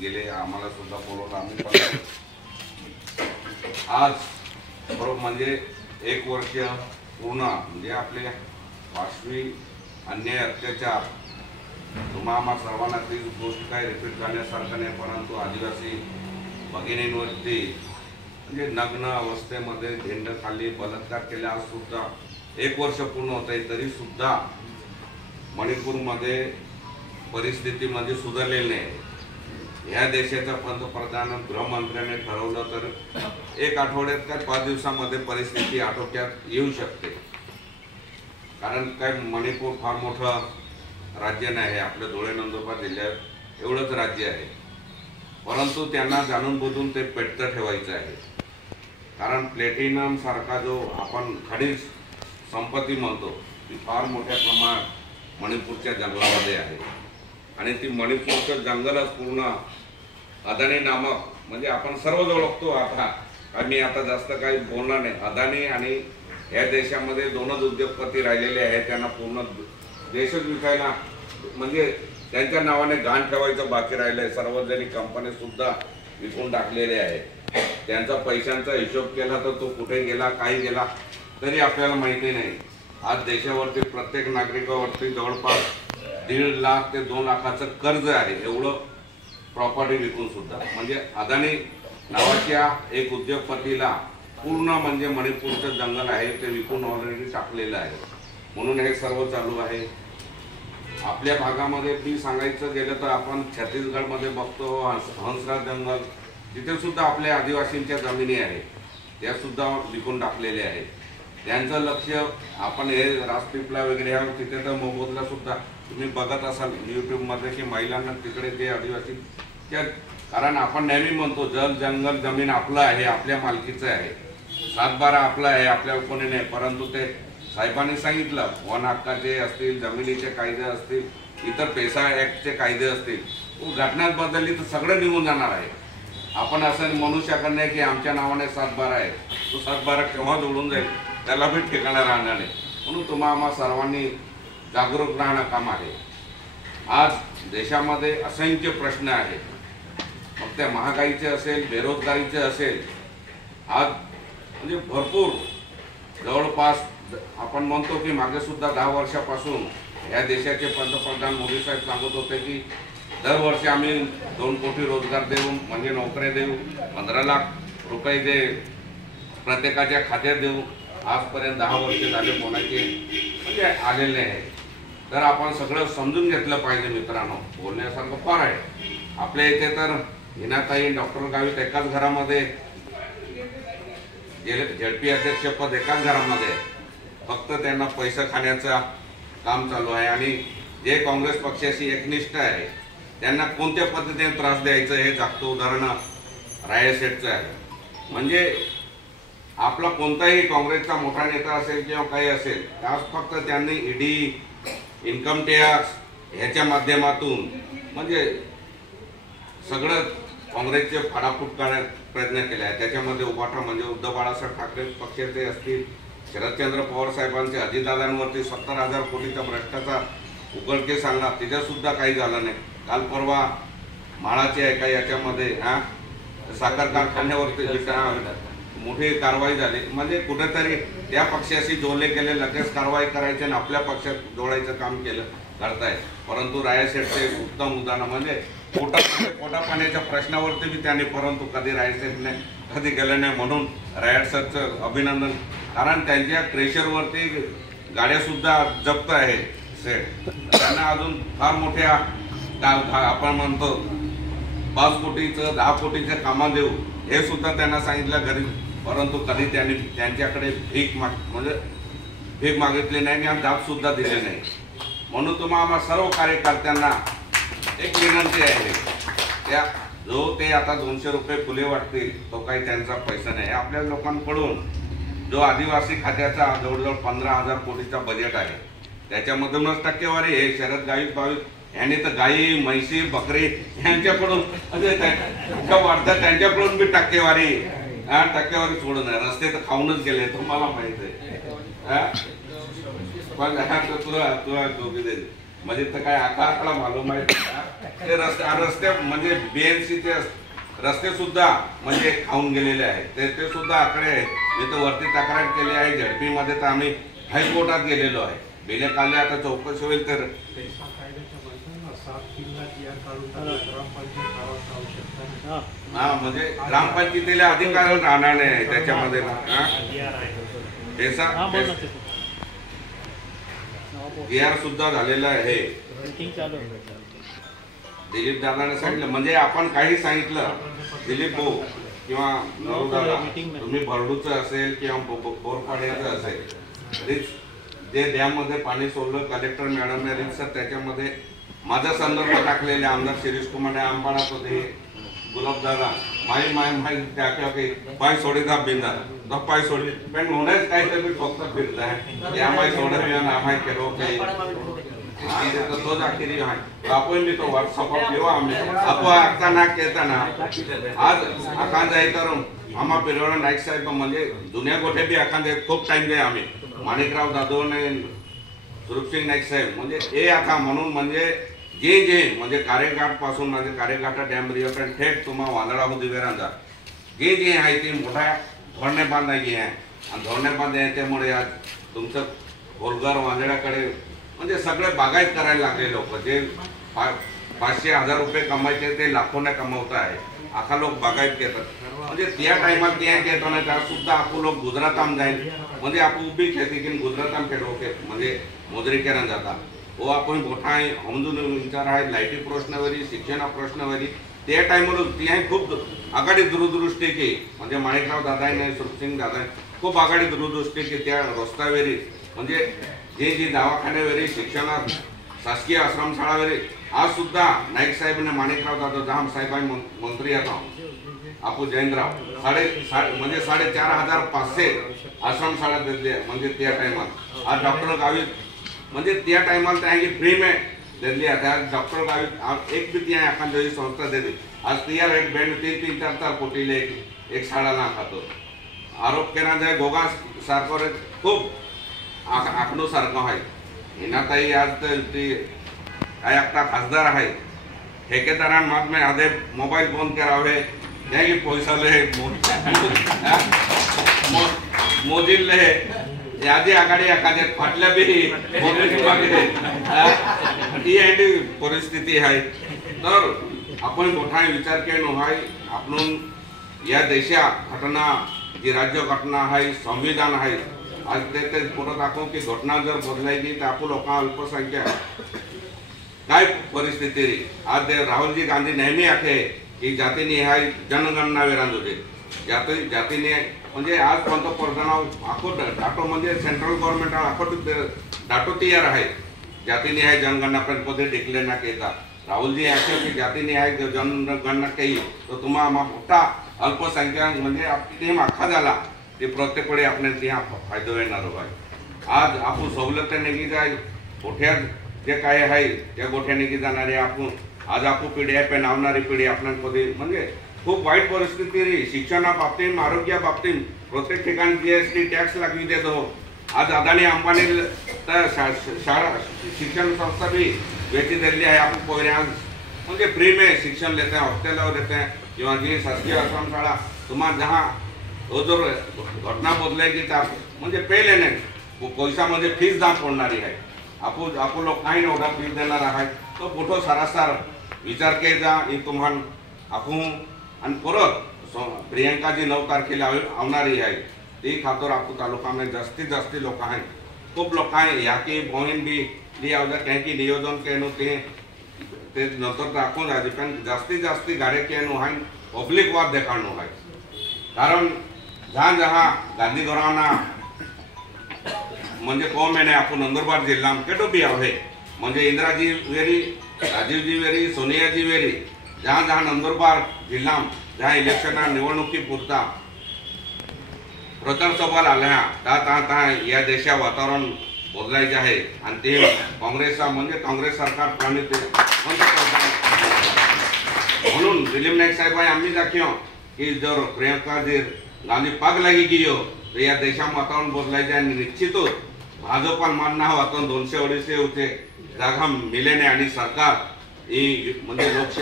गेले, आम्हाला सुद्धा बोलवलं, आम्ही पण आज बरोबर म्हणजे 1 वर्ष पूर्ण म्हणजे आपले वास्तवी अन्याय अत्याचार तुम्हा सर्वांना ती गोष्ट काय रिपीट करण्यासारखं नाही, परंतु आदिवासी भगिनींवरती म्हणजे नग्न अवस्थेमध्ये धिंड खाली बलात्कार केले. आज सुद्धा 1 वर्ष पूर्ण होत आहे, तरी सुद्धा मणिपूरमध्ये परिस्थितीमध्ये सुधारलेली नाही. ह्या देशाचा पंतप्रधान गृहमंत्र्याने ठरवलं तर 1 आठवड्यात काय 5 दिवसामध्ये परिस्थिती आटोक्यात येऊ शकते. कारण काय मणिपूर फार मोठं राज्य नाही, आपल्या धुळे नंदुरबार जिल्ह्यात एवढंच राज्य आहे, परंतु त्यांना जाणून बुजून ते पेटतं ठेवायचं आहे. कारण प्लॅटिनम सारखा जो आपण खनिज संपत्ती म्हणतो ती फार मोठ्या प्रमाणात मणिपूरच्या जंगलामध्ये आहे आणि ती मणिपूरचं जंगलच पूर्ण अदानी नामक म्हणजे आपण सर्वच ओळखतो. आता मी आता जास्त काही बोलणार नाही. अदानी आणि या देशामध्ये 2च उद्योगपती राहिलेले आहेत, त्यांना पूर्ण देशच विकायला म्हणजे त्यांच्या नावाने घाण ठेवायचं बाकी राहिलंय. सार्वजनिक कंपनी सुद्धा विकून टाकलेले आहेत. त्यांचा पैशांचा हिशोब केला तर तो कुठे गेला, काही गेला तरी आपल्याला माहिती नाही. आज देशावरती प्रत्येक नागरिकावरती जवळपास 1.5 लाख ते 2 लाखाचं कर्ज आहे, एवढं प्रॉपर्टी विकून सुद्धा. म्हणजे अदानी नावाच्या एक उद्योगपतीला पूर्ण म्हणजे मणिपूरचं जंगल आहे ते विकून ऑलरेडी टाकलेलं आहे. म्हणून हे सर्व चालू आहे. आपल्या भागामध्ये मी सांगायचं गेलं तर आपण छत्तीसगडमध्ये बघतो हंसराज जंगल, तिथे सुद्धा आपल्या आदिवासींच्या जमिनी आहेत, त्या सुद्धा विकून टाकलेल्या आहेत. त्यांचं लक्ष आपण हे राजपीपळा वगैरे आहे तिथे तर मोबदला सुद्धा तुम्ही बघत असाल यूट्यूबमध्ये की महिलांना तिकडे ते आदिवासी त्या, कारण आपण नेहमी म्हणतो जल जंगल जमीन आपलं आहे, आपल्या मालकीचं आहे, 7/12 आपलं आहे, आपल्याला कोणी नाही. परंतु ते साहेबांनी सांगितलं वन हक्काचे असतील, जमिनीचे कायदे असतील, इतर पेसा ॲक्टचे कायदे असतील, घटनाच बदलली तर सगळं निघून जाणार आहे. आपण असं म्हणू शकत नाही की आमच्या नावाने 7/12 आहे, तो 7/12 केव्हा जोडून जाईल त्याला भी ठिकाणा राहणार नाही. म्हणून तुम्हा सर्वांनी जागरूक राहणं काम आहे. आज देशामध्ये असंख्य प्रश्न आहेत, मग त्या महागाईचे असेल, बेरोजगारीचे असेल, आज म्हणजे भरपूर जवळपास आपण म्हणतो की मागे सुद्धा 10 वर्षापासून या देशाचे पंतप्रधान मोदी साहेब सांगत होते की दरवर्षी आम्ही 2 कोटी रोजगार देऊ म्हणजे नोकऱ्या देऊ, 15 लाख रुपये दे प्रत्येकाच्या खात्यात देऊ. आजपर्यंत 10 वर्ष झाले कोणाचे म्हणजे आलेले आहे. तर आपण सगळं समजून घेतलं पाहिजे मित्रांनो. बोलण्यासारखं फार आहे. आपल्या इथे तर हिनाताई डॉक्टर गावित एकाच घरामध्ये, झेडपी अध्यक्षपद एकाच घरामध्ये, फक्त त्यांना पैसा खाण्याचं काम चालू आहे. आणि जे काँग्रेस पक्षाशी एकनिष्ठ आहे त्यांना कोणत्या पद्धतीने त्रास द्यायचं हे जागतं उदाहरण रायसेटचं आहे. म्हणजे आपला कोणताही काँग्रेसचा मोठा नेता असेल किंवा काही असेल त्यास फक्त त्यांनी ईडी, इन्कम टॅक्स ह्याच्या माध्यमातून म्हणजे सगळं काँग्रेसचे फाडाफूट करण्याचा प्रयत्न केला आहे. त्याच्यामध्ये उभाटा म्हणजे उद्धव बाळासाहेब ठाकरे पक्षाचे असतील, शरदचंद्र पवार साहेबांचे अजितदादांवरती 70,000 कोटीचा भ्रष्टाचार उघडकीस आणला, तिथे सुद्धा काही झालं नाही. काल परवा म्हाळाच्या एका याच्यामध्ये साखर कारखान्यावरती मोठी कारवाई झाली. म्हणजे कुठेतरी त्या पक्षाशी जोडले गेले लगेच कारवाई करायचे आणि आपल्या पक्षात जोडायचं काम केलं करताय. परंतु रायसेटचे उत्तम उदाहरण म्हणजे पोटा पाण्याच्या प्रश्नावरती बी त्यांनी, परंतु कधी रायसेटने कधी गेलं नाही. म्हणून रायसेटचं अभिनंदन. कारण त्यांच्या क्रेशरवरती गाड्या सुद्धा जप्त आहे सेट. त्यांना अजून फार मोठ्या आपण म्हणतो 5 कोटीचं 10 कोटीचं कामं देऊ हे सुद्धा त्यांना सांगितलं घरी, परंतु कधी त्यांनी त्यांच्याकडे भीक मागितली नाही आणि दाब सुद्धा दिले नाही. म्हणून तुम्हाला सर्व कार्यकर्त्यांना एक विनंती आहे, त्या जो ते आता 200 रुपये फुले वाटतील तो काही त्यांचा पैसा नाही. आपल्या लोकांकडून जो आदिवासी खात्याचा जवळजवळ 15,000 कोटीचा बजेट आहे त्याच्यामधूनच टक्केवारी हे शरद गावित यांनी तर गाई, म्हैसी, बकरी यांच्याकडून वाढतात, त्यांच्याकडून बी टक्केवारी सोडून आहे. रस्ते तर खाऊनच गेले तुम्हाला माहित आहे. तुला म्हणजे तर काय आकडा मालूम आहे ते रस्ते म्हणजे BNCचे रस्ते सुद्धा म्हणजे खाऊन गेलेले आहेत ते सुद्धा आकडे आहेत. मी तर वरती तक्रार केली आहे ZP मध्ये तर आम्ही हायकोर्टात गेलेलो आहे. बेले काले आता चौकशी होईल तर हा म्हणजे ग्रामपंचायतीला अधिकार राहणार नाही त्याच्यामध्ये. PR सुद्धा झालेला आहे. दिलीप दादाने सांगितलं म्हणजे आपण काही सांगितलं दिलीप भाऊ किंवा दादा तुम्ही भरडूचं असेल किंवा बोरपाड्याचं असेल जे डॅम मध्ये पाणी सोडलं कलेक्टर मॅडमने रितसर त्याच्यामध्ये माझा संदर्भ टाकलेले आमदार शिरीष कुमार आंबाडा होते गुलाबदादा माई माई माई त्याके पाय सोडी था बिंदा तो पाय सोडी पण होण्याच काहीतरी फक्त फिरत आहे त्या माई सोडा बिया आम्ही केलो काही तो जाखीरी आहे आपण मी तो व्हॉट्सअपवर ठेवा आम्ही आपण आखताना केताना आज आखान जाय तर आम्हा पिरवणा नाईक साहेब म्हणजे जुन्या गोठे बी आखान जाय खूप टाइम जाय आम्ही माणिकराव जाधव ने सुरुपसिंग नाईक साहेब म्हणजे हे आता म्हणून म्हणजे जे म्हणजे कार्यघाट पासून म्हणजे कार्यघाटा डॅम रिओपन थेट तुम्हा वांदळा दिवेरांचा जे आहे ते मोठ्या धोरणे बांधायची आहे आणि धोरणे बांधाय त्यामुळे आज तुमचं होलगार वांदळ्याकडे म्हणजे सगळे बागायत करायला लागले लोक जे 500-1000 रुपये कमायचे ते लाखोने कमवत आहे. आखा लोक बागायत घेतात म्हणजे त्या टायमात त्या घेतो ना त्या सुद्धा आपण लोक गुजराताम जाईल म्हणजे आपण उभी खेती की गुजराताम खेळो म्हणजे मोजरी केरण जाता हो आपण मोठा समजून विचार आहे लाईटी प्रश्नावरी शिक्षणा प्रश्नावरी त्या टायमावर ती खूप आघाडी दूरदृष्टी की म्हणजे माणिकराव दादाने सुरसिंग दादा खूप आघाडी दूरदृष्टी की त्या रस्त्यावरी म्हणजे जे दवाखान्यावरी शिक्षणात शासकीय आश्रमशाळावरी आज सुद्धा नाईक साहेबांनी माणिकराव दादा जहाम साहेब मंत्री आता आपण जयंतराव म्हणजे 4500 आश्रमशाळा दिले म्हणजे त्या टायमात आज डॉक्टर गावित म्हणजे त्या टायमाला त्यांची फ्री में दिली आता डॉक्टर गावित एक बी त्या एखादी संस्था दिली आज त्या रेट बँड 3-4 कोटीले एक शाळा ना खातो आरोप केला जाय गोगा सारखं खूप आखणो सारखं आहे हिनाताई आज ती काय आता खासदार आहे ठेकेदारां मात में आधे मोबाईल बंद करावे यागी पैसा ले मोदील ले यादी आघाडी एखाद्या फाटल्या बी ही परिस्थिती आहे. तर आपण मोठा विचार केलो आहे आपण या देशा घटना जी राज्य घटना आहे संविधान आहे आज ते पुढे दाखवून की घटना जर बदलायची तर आपण लोक अल्पसंख्या काय परिस्थिती आज राहुलजी गांधी नेहमी आखे की जातीनिहाय जनगणना वेरांद होते जातीनिहाय म्हणजे आज पंतप्रधान आखो डाटो म्हणजे सेंट्रल गव्हर्नमेंट आखो डाटो तयार आहे जातीनिहाय जनगणना पण पदे डिक्लेअर ना केता राहुलजी आखे की जातीनिहाय जनगणना केली तर तुम्हा मोठा अल्पसंख्याक म्हणजे टीम अख्खा झाला ते प्रत्येककडे आपण त्या फायदा येणार आहे. आज आपण सवलतीने की जाय मोठ्या जे काय आहे त्या गोठ्याने की जाणारे आपण आज आपण पिढी आहे पण आवणारी पिढी आपल्यामध्ये म्हणजे खूप वाईट परिस्थिती रे शिक्षणा बाबतीत आरोग्या बाबतीत प्रत्येक ठिकाणी GST टॅक्स लागवी देतो. आज अदानी अंबानी तर शाळा शिक्षण संस्था भी वेची दिली आहे आपण पोहऱ्या म्हणजे फ्री में शिक्षण लेते हैं हॉस्टेलवर देते हैं किंवा जी शासकीय आश्रमशाळा तुम्हाला जहाँ वो जो घटना बदलेगी म्हणजे पहिले नाही पैसा म्हणजे फीस दाम पडणारी आहे आपण लोक काही एवढा फीस देणार आहे तो मोठो सारासार विचार के जा तुम्हाला आपण आणि परत प्रियंकाजी 9 तारखेला आवणारी आहे ती खातर आपण तालुक्यामध्ये जास्तीत जास्त लोक आहेत खूप लोक आहे या की बहीण बी काही की नियोजन केलं ते नंतर दाखवून जायचे पण जास्तीत जास्त गाड्या केलं आहे पब्लिक वाद देखाणं आहे कारण जहाँ जहाँ गांधी घराना म्हणजे कौन मैंने आपको नंदुरबार जिल्हा केटो भी आहे म्हणजे Indiraji very Rajivji very Sonia ji very जहाँ जहाँ नंदुरबार जिल्हा जहाँ इलेक्शन निवडणुकी पुरता प्रचार सभा आल्या त्या या देशा वातावरण बदलायचे आहे आणि ते काँग्रेसचा म्हणजे काँग्रेस सरकार प्रणित म्हणून दिलीप नाईक साहेब आम्ही दाखव की जर प्रियंका जी गांधी पाग लागी गई हो तो या देशा वातावरण बदलायचे आणि निश्चितच भाजपान मानना हो आता 200-250 होते जागा मिले नाही आणि सरकार ही म्हणजे लोक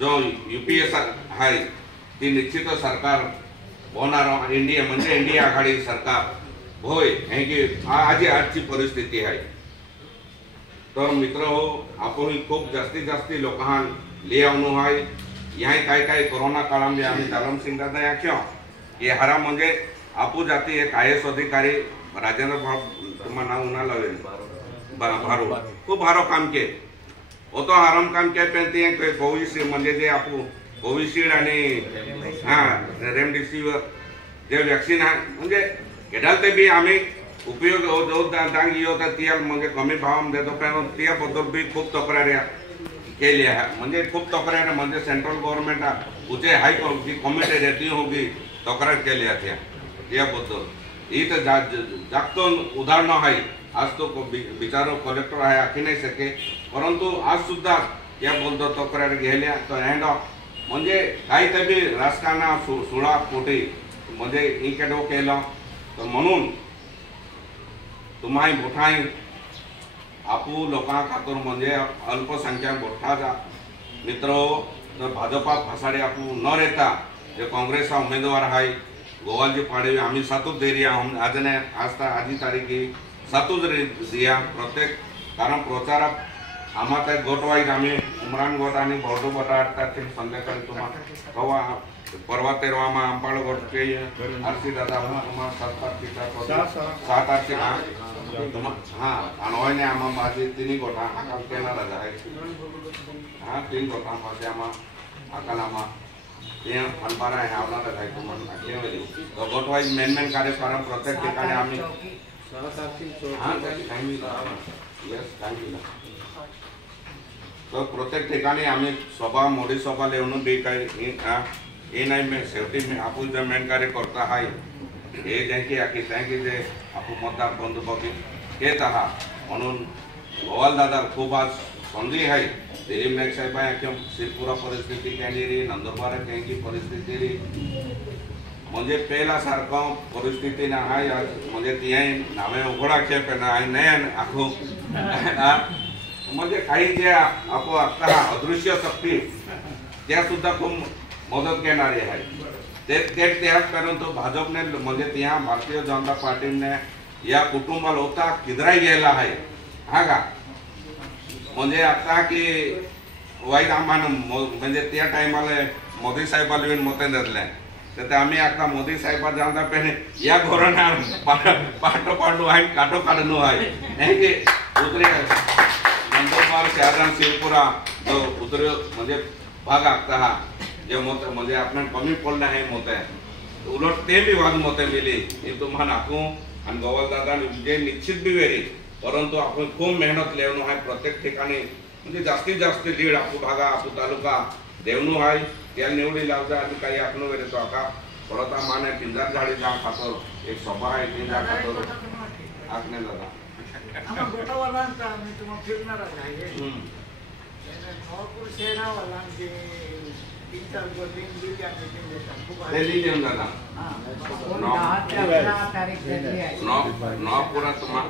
जो यूपीए आहे ती निश्चितच सरकार होणार इंडिया म्हणजे इंडिया आघाडी सरकार होय हे की आजची परिस्थिती आहे। तर मित्र हो आपण खूप जास्तीत जास्त लोकांना लियावनो आहे यहाँ काय काय कोरोना काळामध्ये आम्ही दालम सिंग दादा या क्यों ये हरा म्हणजे आपू जाती एक IAS अधिकारी राजेंद्र तुम्हाला नाव उन्हा लावेल भारो खूप हारो काम के होतो आराम काम के पेंती है कोविशील्ड म्हणजे जे आपू कोविशील्ड आणि रेमडेसिविर जे वॅक्सीन आहे म्हणजे केडालते बी आम्ही उपयोग दांग होता तिया म्हणजे कमी भावामध्ये देतो पण तियाबद्दल बी खूप तक्रारी केली आहे म्हणजे खूप तक्रारी म्हणजे सेंट्रल गव्हर्नमेंट उचे हाय जी कमिटी रहती होगी तक्रार केली आहे त्याबद्दल ही तर जागतो उदाहरण आहे। आज तो बिचारो कलेक्टर आहे आखी नाही सके परंतु आज सुद्धा याबद्दल तक्रार गेल्या तर एंड ऑफ म्हणजे काहीतरी राजकारणा सुळा पोटी म्हणजे इकडे केलं तर म्हणून तुम्हाही मोठाही आपू लोकां खातर म्हणजे अल्पसंख्याक मोठा मित्र तर भाजपा फसाडे आपू न रहता जे काँग्रेसचा उमेदवार आहे गोवालजी पाडवी आम्ही सातूच दिया आज ने आजी तारीखी सातूच दिया प्रत्येक कारण प्रचार आम्हा त्या गट वाईज आम्ही उमरान गट आणि भौडो गट 8 तारखेला संध्याकाळी तुम्हाला कवा परवा 13 मा अंपाळ गट के आरसी दादा तुम्हाला 7 तारखेला 7 तारखेला हाँ अनवायने आम्हा माझे तिन्ही गोटा आकाल केला आहे हाँ 3 गोटा माझे आम्हा आकाल आम्हा ते अनबारा आहे आवला आहे तुम्हाला केवली तो गट वाईज मेन कार्यक्रम प्रत्येक ठिकाणी आम्ही हाँ यस टाइम तो प्रत्येक ठिकाणी आम्ही सभा मोठी सभा लेवून बी काही हे नाही मी शेवटी मी आपण जे मेन कार्य करता आहे हे ज्यांची आखी त्यांची जे आपण मतदार बंधू बघी घेत आहात म्हणून गोवाल दादा खूप आज संधी आहे दिलीप नाईक साहेब आहे शिरपुरा परिस्थिती केली नंदुरबार त्यांची परिस्थिती म्हणजे पहिला सारखं परिस्थिती ना आहे म्हणजे ती नावे उघडा खेळ नाही आखो म्हणजे काही जे आपण आता अदृश्य शक्ती त्या सुद्धा खूप मदत घेणारी आहे त्याच कारण तो भाजपने म्हणजे त्या भारतीय जनता पार्टीने या कुटुंबाला होता किधराही गेला आहे हा का म्हणजे आता की वाईट आम्हाला म्हणजे त्या टायमाला मोदी साहेबाला मत दिले तर आम्ही आता मोदी साहेबा जाणता पहिले या घोरणा पाठो पाडू आहे काटो काढणू आहे की उतरे नंदुरबार शहरात शिरपुरा जो उतरे म्हणजे भाग आता हा जे मत म्हणजे आपण कमी पडलं आहे मत आहे उलट ते बी वाद मत मिली हे तुम्हाला आखू आणि गोवाल दादा विजय निश्चित बी वेरी परंतु आपण खूप मेहनत लेवणू आहे प्रत्येक ठिकाणी म्हणजे जास्तीत जास्त लीड आपू भागा आपू तालुका देवणू आहे त्या निवडी लावता आणि काही आपण वेळे तो आका परत माने पिंजार झाडी जा खातर एक सभा आहे पिंजार खातर आखने दादा मी तुम्हाला फिरणार आहे नॉरपूर शहरावाला दादा 9 पुरा तुम्हाला